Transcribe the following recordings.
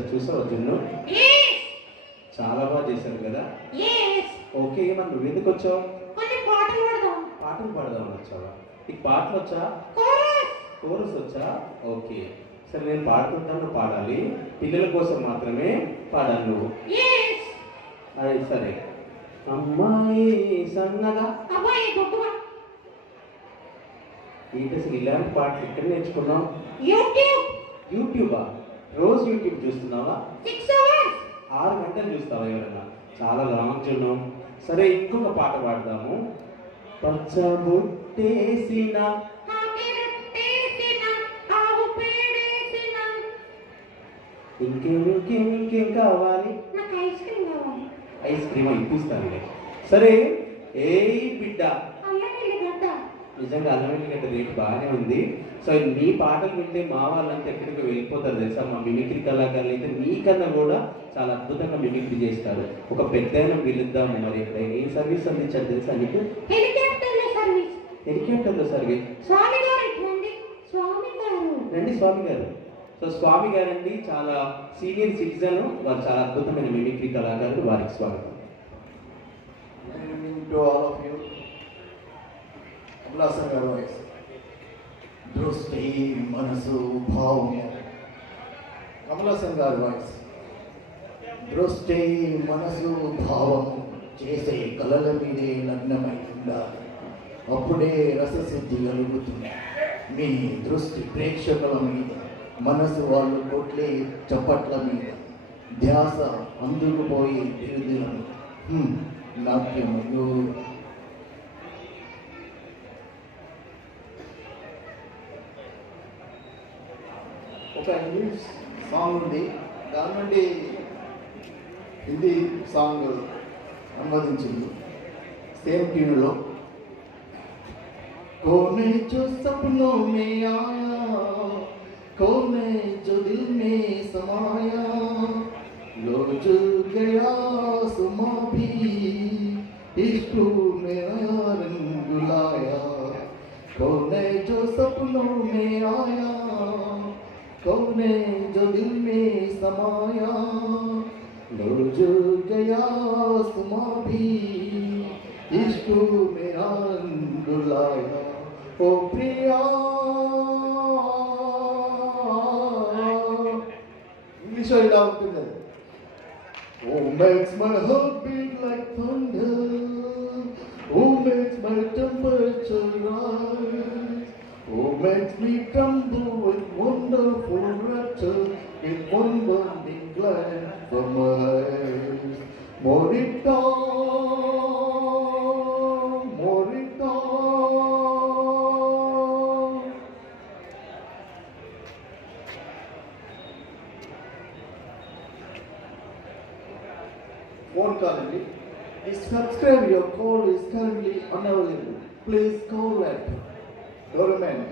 ఒకసారి చూసావా జున్ను? Yes. చాలా బాగా చేశారు కదా? Yes. ఓకే మరి నువ్వు ఎందుకు వచ్చావు? పాటలు పాడదాం. పాడదామని వచ్చావా? నీకు పాటలు వచ్చా. కోరస్ వచ్చా? ఓకే. సరే నేను పాడుతుంటాను పాడాలి. పిల్లల కోసం మాత్రమే పాడాలి నువ్వు. Yes. అది సరే. అమ్మాయి సన్నగా. ఏంటి అసలు ఇలాంటి పాటలు ఎక్కడ నేర్చుకున్నావు? యూట్యూబ్ యూట్యూబా రోజు యూట్యూబ్ చూస్తున్నావా? ఆరు గంటలు చూస్తావా ఎవరన్నా చాలా లాంగ్ చూన్నాం సరే ఇంకొక పాట పాడదాము. పచ్చబుట్టేసిన ఇంకేం ఇంకేం ఇంకేం కావాలి? ఐస్ క్రీమ్ ఇప్పిస్తానులే సరే ఏ బిడ్డ. నిజంగా అల్లం వెల్లిగడ్డ రేట్ బాగానే ఉంది. సో నీ పాటలు వింటే మా వాళ్ళంతా ఎక్కడికి వెళ్ళిపోతారు తెలుసా? మా మిమిక్రీ కళాకారులు అయితే నీకన్నా కూడా చాలా అద్భుతంగా మిమిక్రీ చేస్తారు. ఒక పెద్ద పిలుద్దాము మరి ఎప్పుడైనా. ఏ సర్వీస్ అందించారు తెలుసా నీకు? హెలికాప్టర్లో సర్వీస్. హెలికాప్టర్లో సర్వీస్. స్వామి గారు ఇటువంటి స్వామి గారు రండి స్వామి గారు సో స్వామి గారండి చాలా సీనియర్ సిటిజన్ వారు చాలా అద్భుతమైన మిమిక్రీ కళాకారులు వారికి స్వాగతం. Good evening to all of you. దృష్టి మనసు భావము కమలాసన్ గారి వాయిస్ దృష్టి మనసు భావము చేసే కళల మీదే లగ్నమై ఉండాలి అప్పుడే రససిద్ధి కలుగుతుంది మీ దృష్టి ప్రేక్షకుల మీద మనసు వాళ్ళు కొట్లే చప్పట్ల మీద ధ్యాస అందుకుపోయే తిరుగులను హ్మ్, నాట్యములు ఒక ఇంగ్లీష్ సాంగ్ ఉంది దాని నుండి హిందీ సాంగ్ అనువదించింది సేమ్ ట్యూన్లో कौन है जो सपनों में आया कौन है जो दिल में समाया लो जो गया सुमा भी इश्क में नया रंग लाया कौन है जो सपनों में आया कौने जो दिल में समाया लड़ जो गया समा भी इश्क में आनंद लाया ओ प्रिया Oh, makes my heart beat like thunder. Oh, makes my temperature rise. Oh, makes me tremble with wonderful rapture. In one burning glance from my eyes. Morita, Morita. phone. The subscribe your call is currently unavailable. Please call at Doraemon.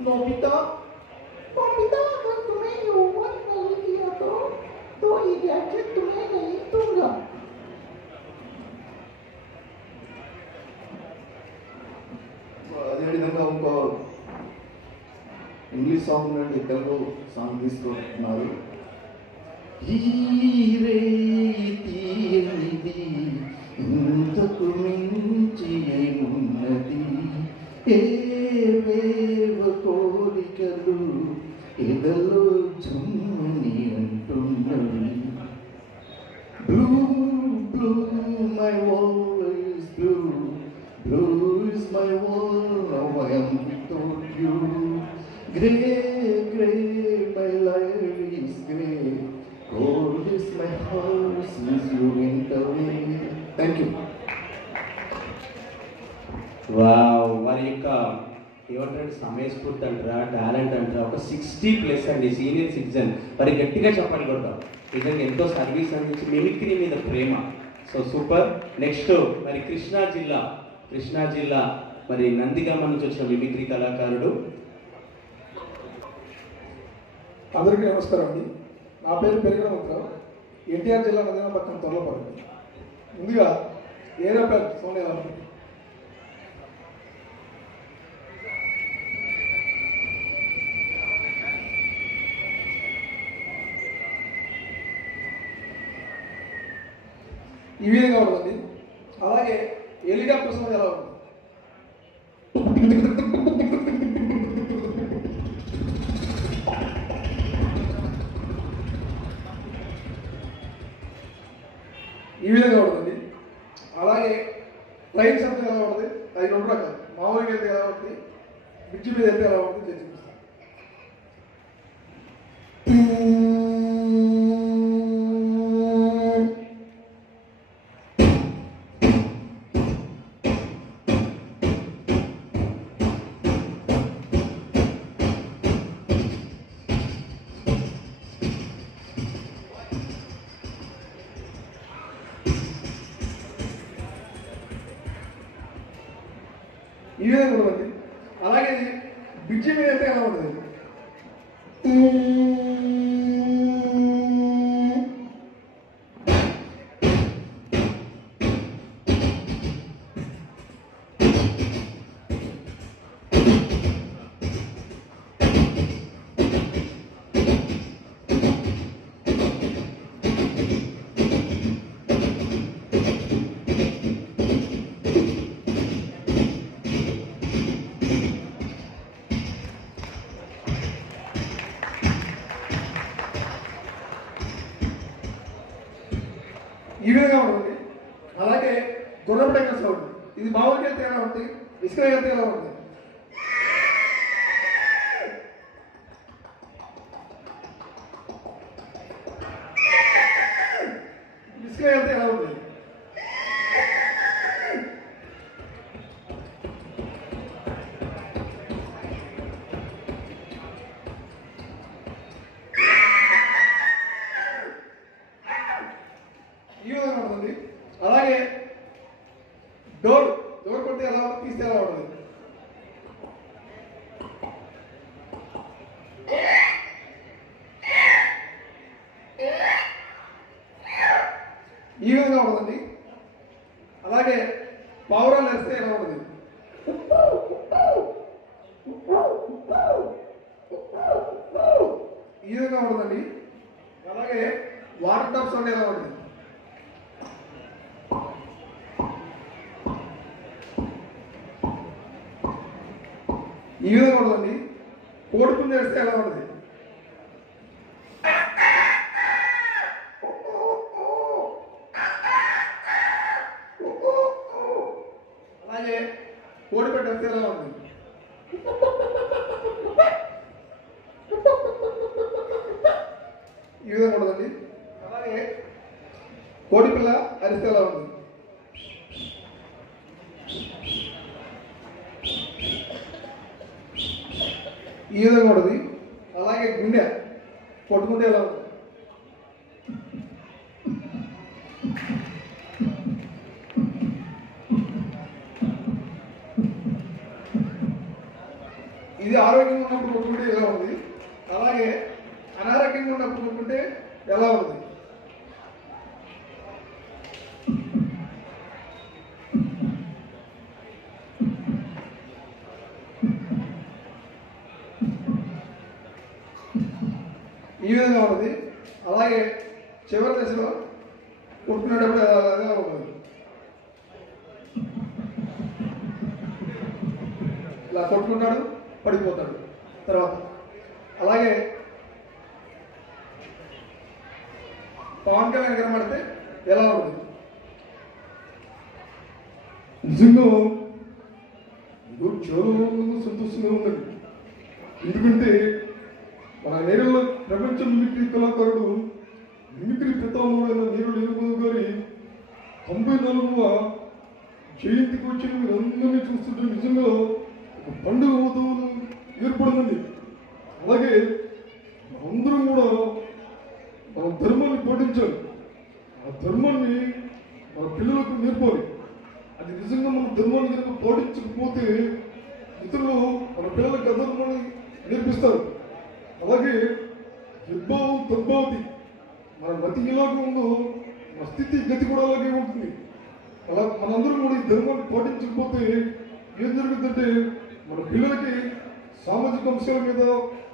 Nobita, Nobita, अगर तुम्हें homework नहीं किया तो तो ये gadget तुम्हें नहीं दूंगा అదేవిధంగా ఇంకో ఇంగ్లీష్ సాంగ్ నుండి తెలుగు సాంగ్ తీసుకుంటున్నారు హీరే తీయనిది ఇంతకు మించి ఏమున్నది ఏవేవ ఎదలో చుమ్మని అంటున్నవి blue blue my wall is blue blue is my wall now I am without you grey grey my life is grey cold is my house since you went away ఏమంటారు సమయస్ఫూర్తి అంటారా talent అంటారా ఒక సిక్స్టీ ప్లస్ అండి senior citizen. మరి గట్టిగా చెప్పాలి కూడా. నిజంగా ఎంతో సర్వీస్ అందించి మిమిక్రీ మీద ప్రేమ. So super. నెక్స్ట్ మరి కృష్ణా జిల్లా. కృష్ణా జిల్లా మరి నందిగామ నుంచి వచ్చిన మిమిక్రీ కళాకారుడు. అందరికీ నమస్కారం అండి. నా పేరు పెరిగినమంతరావు ఎన్టీఆర్ జిల్లా నందిగామ పక్కన తొలపడింది ముందుగా ఏరోప్యాక్ సౌండ్ ఈ విధంగా ఉంటుంది. అలాగే హెలికాప్టర్ సౌండ్ ఎలా ఉంటుంది. ఈ విధంగా ఉంటుంది. అలాగే ట్రైన్ శబ్దం ఎలా ఉంటుంది? అది రెండు రకాలు. మామూలుగా అయితే ఎలా ఉంటుంది? బిడ్జి మీద అయితే ఎలా ఉంటుంది? నేను ఇది మామూలుగా వెళ్తే ఎలా ఉంటుంది ఇసుక వెళ్తే ఎలా ఉంటుంది ఇసుక వెళ్తే డోర్ డోర్ కొడితే ఎలా తీస్తే ఎలా ఉండదు ఈ విధంగా ఉండదండి అలాగే పావురాలు వేస్తే ఎలా ఉండదు ఈ విధంగా ఉండదండి అలాగే వాటర్ టాప్ ఎలా ఉంటుంది? ఈ విధంగా ఉంటుందండి కోడుకుని చేస్తే ఎలా ఉండదు అలాగే కోడి పెట్టేస్తే ఎలా ఉంది ఈ విధంగా ఉంటుందండి అలాగే కోడి పిల్ల అరిస్తే ఎలా ఉంటుంది ఈ విధంగా ఉంటుంది. అలాగే గుండె కొట్టుకుంటే ఎలా ఉంటుంది? ఇది ఆరోగ్యంగా ఉన్నప్పుడు కొట్టుకుంటే ఎలా ఉంది అలాగే అనారోగ్యంగా ఉన్నప్పుడు కొట్టుకుంటే ఎలా ఉంది విధంగా ఉంటుంది అలాగే చివరి దశలో కొట్టుకునేటప్పుడు అలాగా ఉంటుంది ఇలా కొట్టుకుంటాడు పడిపోతాడు. తర్వాత అలాగే పవన్ కళ్యాణ్ కనబడితే ఎలా ఉంటుంది నిజంగా ఈరోజు సంతోషంగా ఉందండి ఎందుకంటే మన నేరుల ప్రపంచ మిమిక్రీ కళాకారుడు మిమిక్రీ పితామహుడైన నేరుల ఎరుమూరు గారి తొంభై నాలుగవ జయంతికి వచ్చిన మీరందరినీ చూస్తుంటే నిజంగా ఒక పండుగ వాతావరణం ఏర్పడిందండి. అలాగే అందరం కూడా మన ధర్మాన్ని పాటించాలి. ఆ ధర్మాన్ని మన పిల్లలకు నేర్పాలి. అది నిజంగా మన ధర్మాన్ని కనుక పాటించకపోతే ఇతరులు మన పిల్లలకు అధర్మాన్ని నేర్పిస్తారు. అలాగే యద్భావం తద్భావతి మన మతి ఇలాగే ఉందో మన స్థితి గతి కూడా అలాగే ఉంటుంది. అలా మనందరం కూడా ఈ ధర్మాన్ని పాటించకపోతే ఏం జరుగుతుందంటే మన పిల్లలకి సామాజిక అంశాల మీద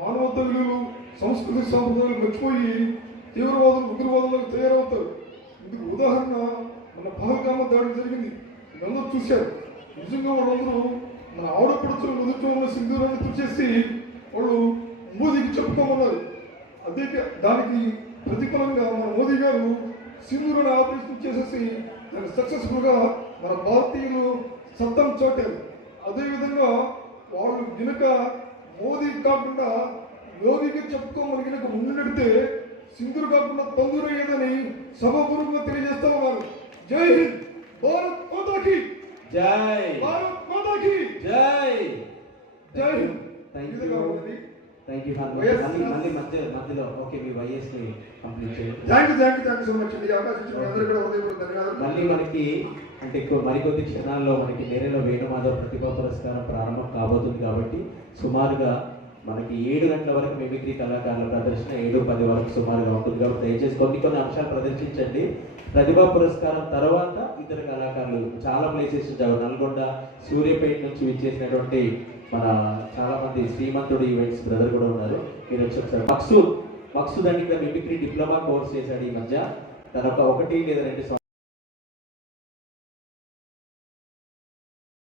మానవతా విలువలు సంస్కృతి సాంప్రదాయాలు మర్చిపోయి తీవ్రవాదులు ఉగ్రవాదులకు తయారవుతారు. ఇందుకు ఉదాహరణ మన పహల్గామ దాడి జరిగింది. అందరూ చూశారు. నిజంగా వాళ్ళందరూ మన ఆడపడుచులు మొదట్లో సింధూరాన్ని తుచ్చేసి వాళ్ళు మోదీకి చెప్పుకోమన్నారు అదే దానికి ప్రతిఫలంగా మన మోదీ గారు సింధూరాన్ని ఆపరేషన్ చేసేసి దాన్ని సక్సెస్ఫుల్గా మన భారతీయులు సత్తం చాటారు. అదేవిధంగా వాళ్ళు గనుక మోదీ కాకుండా యోగికి చెప్పుకోమని గనుక ముందెడితే సింధురు కాకుండా తందూరు అయ్యేదని సభపూర్వకంగా తెలియజేస్తా ఉన్నారు. జై హింద్! భారత్ మాతాకి జై! భారత్ మాతాకి జై! జై Hind! Thank you thank you YS మళ్ళీ మధ్య మధ్యలో. ఓకే మీ వైఎస్ని కంప్లీట్ చేయండి. Thank you thank you thank you so much అండి ఈ అవకాశం ఇచ్చిన మీ అందరికీ కూడా హృదయపూర్వక ధన్యవాదాలు. మళ్ళీ మనకి అంటే మరికొద్ది క్షణాల్లో మనకి నేరేలో వేణుమాధవ్ ప్రతిభా పురస్కారం ప్రారంభం కాబోతుంది కాబట్టి సుమారుగా మనకి ఏడు గంటల వరకు మిమిక్రీ కళాకారుల ప్రదర్శన ఏడు పది వరకు సుమారుగా ఉంటుంది కాబట్టి దయచేసి కొన్ని కొన్ని అంశాలు ప్రదర్శించండి. ప్రతిభా పురస్కారం తర్వాత ఇతర కళాకారులు చాలా ప్లేసెస్ నుంచి నల్గొండ సూర్యాపేట నుంచి విచ్చేసినటువంటి మన చాలా మంది శ్రీమంతుడు ఈవెంట్స్ బ్రదర్ కూడా ఉన్నారు. మీరు వచ్చి ఒకసారి మక్సు మక్సు దానికి మిమిక్రీ డిప్లొమా కోర్స్ చేశాడు ఈ మధ్య. తన ఒకటి లేదా రెండు